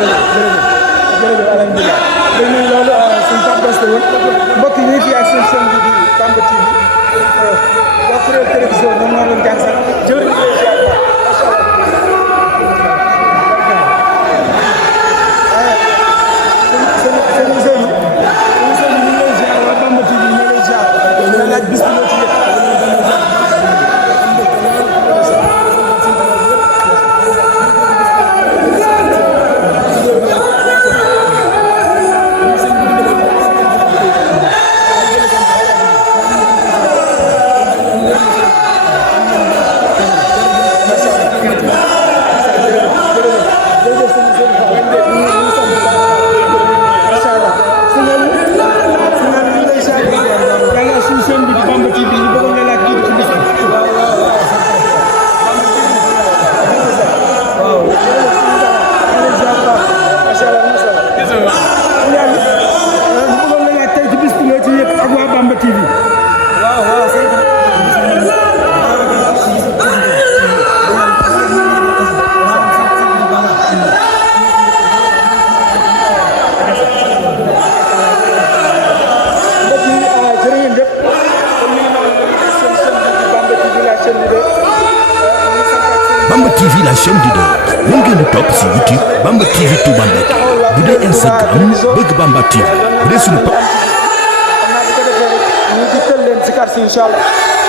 jërëjëf alhamdulilah léegi loolu suñu Pape Bass la woon mbokk yi ñu ngi fi ak seen chaîne bi di Bamba TV waa kuréel télévision ñoom ñoo doon jàng sax jërëjëf macha allah seen émission bi ñu ngi lay ziar waa Bamba TV ñu ngi lay ziar ñu ngi laaj bis bi loo ci yëg Bamba TV la chaîne leader mën ngeen di topp si YouTube Bamba TV Touba Mbacké bu dee Instagram bëgg Bamba TV bu dee suñu ñu dikkal leen si kàr si incha allah